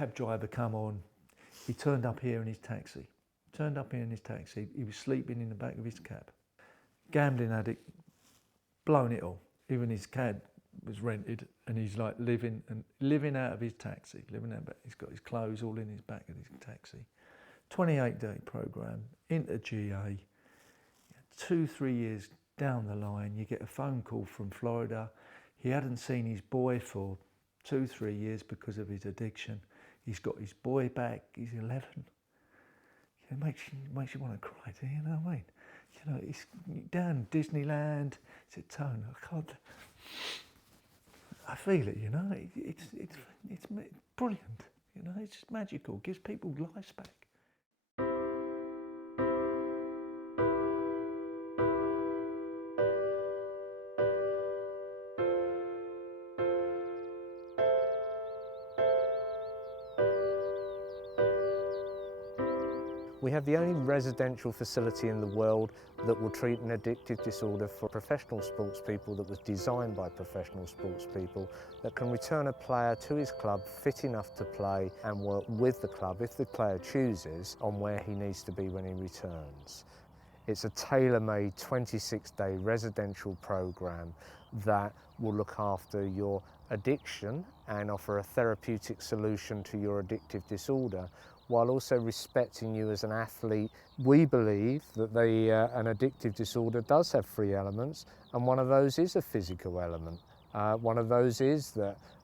cab driver come on. He turned up here in his taxi. He was sleeping in the back of his cab. Gambling addict, blown it all. Even his cab was rented, and he's like living out of his taxi. He's got his clothes all in his back of his taxi. 28-day program into GA. 2-3 years down the line, you get a phone call from Florida. He hadn't seen his boy for 2-3 years because of his addiction. He's got his boy back. He's 11. It makes you want to cry, do you know what I mean? You know, he's down Disneyland. He said, Tone, I feel it, you know. It's brilliant, you know. It's just magical. Gives people lives back. We have the only residential facility in the world that will treat an addictive disorder for professional sports people, that was designed by professional sports people, that can return a player to his club fit enough to play and work with the club, if the player chooses, on where he needs to be when he returns. It's a tailor-made 26-day residential program that will look after your addiction and offer a therapeutic solution to your addictive disorder, while also respecting you as an athlete. We believe that an addictive disorder does have 3 elements, and one of those is a physical element. One of those is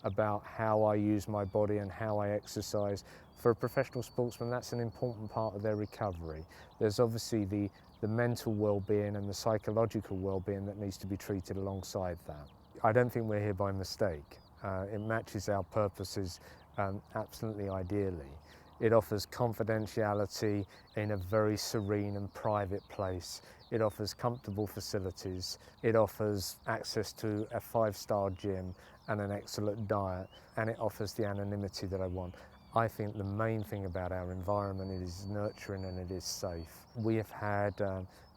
about how I use my body and how I exercise. For a professional sportsman, that's an important part of their recovery. There's obviously the mental well-being and the psychological well-being that needs to be treated alongside that. I don't think we're here by mistake. It matches our purposes absolutely ideally. It offers confidentiality in a very serene and private place. It offers comfortable facilities. It offers access to a 5-star gym and an excellent diet, and it offers the anonymity that I want. I think the main thing about our environment, it is nurturing and it is safe. We have had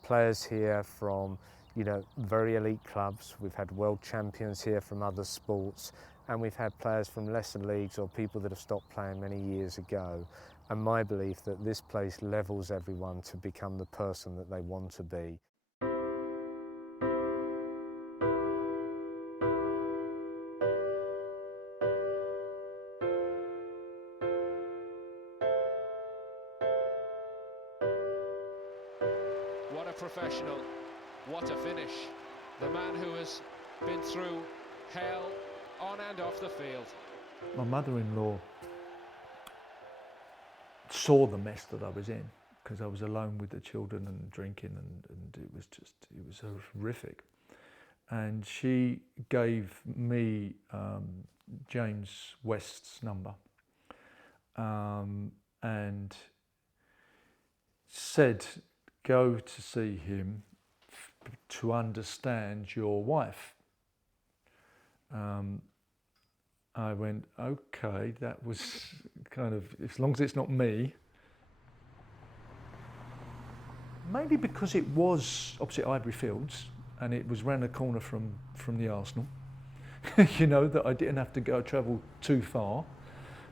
players here from, you know, very elite clubs. We've had world champions here from other sports, and we've had players from lesser leagues or people that have stopped playing many years ago. And my belief that this place levels everyone to become the person that they want to be. What a professional, what a finish. The man who has been through hell on and off the field. My mother-in-law saw the mess that I was in, because I was alone with the children and drinking, and it was horrific. And she gave me James West's number and said, go to see him to understand your wife. I went, okay, that was kind of, as long as it's not me. Maybe because it was opposite Ivory Fields and it was round the corner from the Arsenal, you know, that I didn't have to travel too far.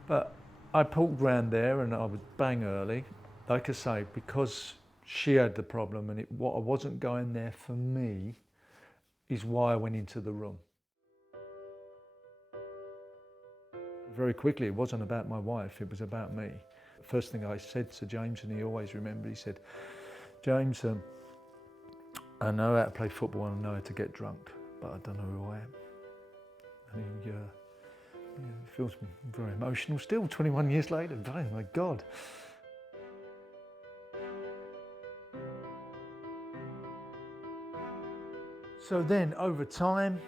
But I pulled round there and I would bang early. Like I say, because she had the problem and what I wasn't going there for me is why I went into the room. Very quickly, it wasn't about my wife, it was about me. First thing I said to James, and he always remembered, he said, James, I know how to play football and I know how to get drunk, but I don't know who I am. And he feels very emotional still, 21 years later. Oh my God. So then, over time,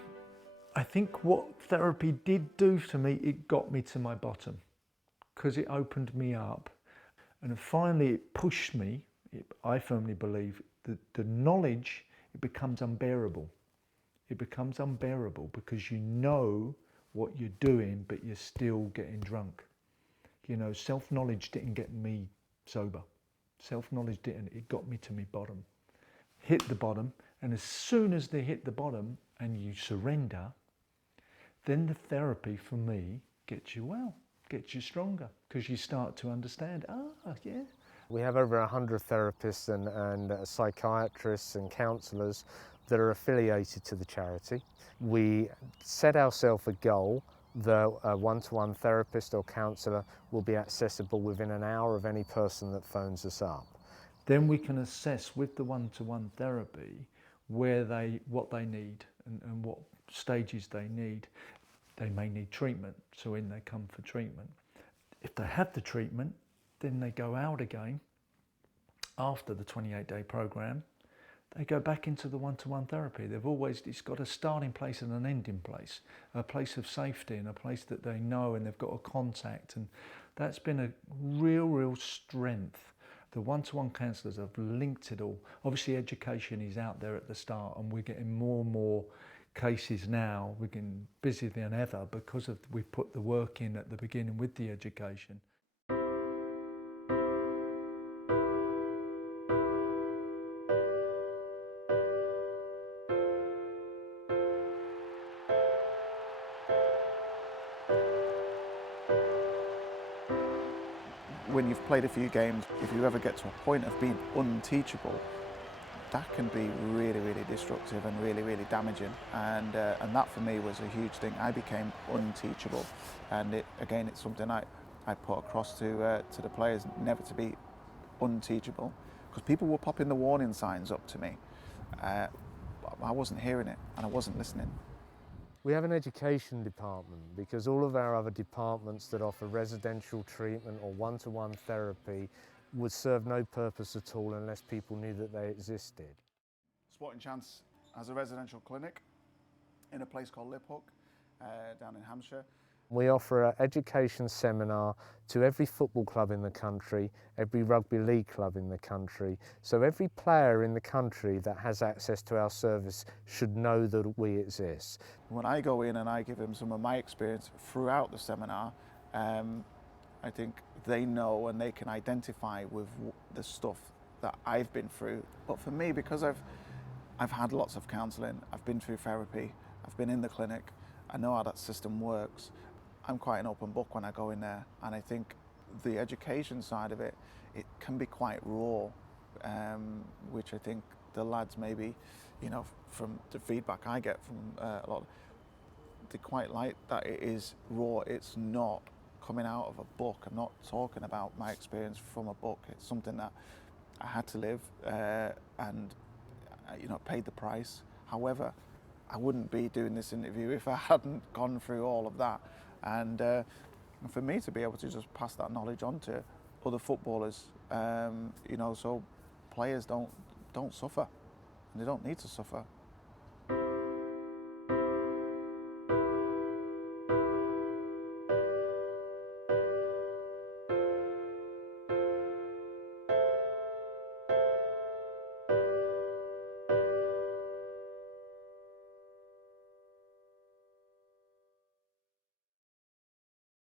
I think what therapy did do to me, it got me to my bottom, because it opened me up, and finally it pushed me. I firmly believe that the knowledge, it becomes unbearable. It becomes unbearable because you know what you're doing, but you're still getting drunk. You know, self-knowledge didn't get me sober. Self-knowledge didn't, it got me to my bottom. Hit the bottom, and as soon as they hit the bottom and you surrender, then the therapy for me gets you well. gets you stronger because you start to understand, yeah. We have over 100 therapists and psychiatrists and counsellors that are affiliated to the charity. We set ourselves a goal that a one-to-one therapist or counsellor will be accessible within an hour of any person that phones us up. Then we can assess with the one-to-one therapy what they need and what stages they need. They may need treatment, so in they come for treatment. If they have the treatment, then they go out again after the 28-day program. They go back into the one-to-one therapy. It's got a starting place and an ending place, a place of safety and a place that they know and they've got a contact. And that's been a real strength. The one-to-one counsellors have linked it all. Obviously education is out there at the start and we're getting more and more cases now. We're getting busier than ever because we've put the work in at the beginning with the education. When you've played a few games, if you ever get to a point of being unteachable, that can be really destructive and really damaging. And that for me was a huge thing. I became unteachable, and it's something I put across to the players, never to be unteachable, because people were popping the warning signs up to me. I wasn't hearing it and I wasn't listening. We have an education department because all of our other departments that offer residential treatment or one-to-one therapy would serve no purpose at all unless people knew that they existed. Sporting Chance has a residential clinic in a place called Liphook down in Hampshire. We offer an education seminar to every football club in the country, every rugby league club in the country. So every player in the country that has access to our service should know that we exist. When I go in and I give them some of my experience throughout the seminar, I think they know and they can identify with the stuff that I've been through. But for me, because I've had lots of counselling, I've been through therapy, I've been in the clinic, I know how that system works. I'm quite an open book when I go in there, and I think the education side of it can be quite raw, which I think the lads maybe, from the feedback I get from a lot, they quite like that it is raw. It's not coming out of a book. I'm not talking about my experience from a book. It's something that I had to live and paid the price. However, I wouldn't be doing this interview if I hadn't gone through all of that. And for me to be able to just pass that knowledge on to other footballers, so players don't suffer, and they don't need to suffer.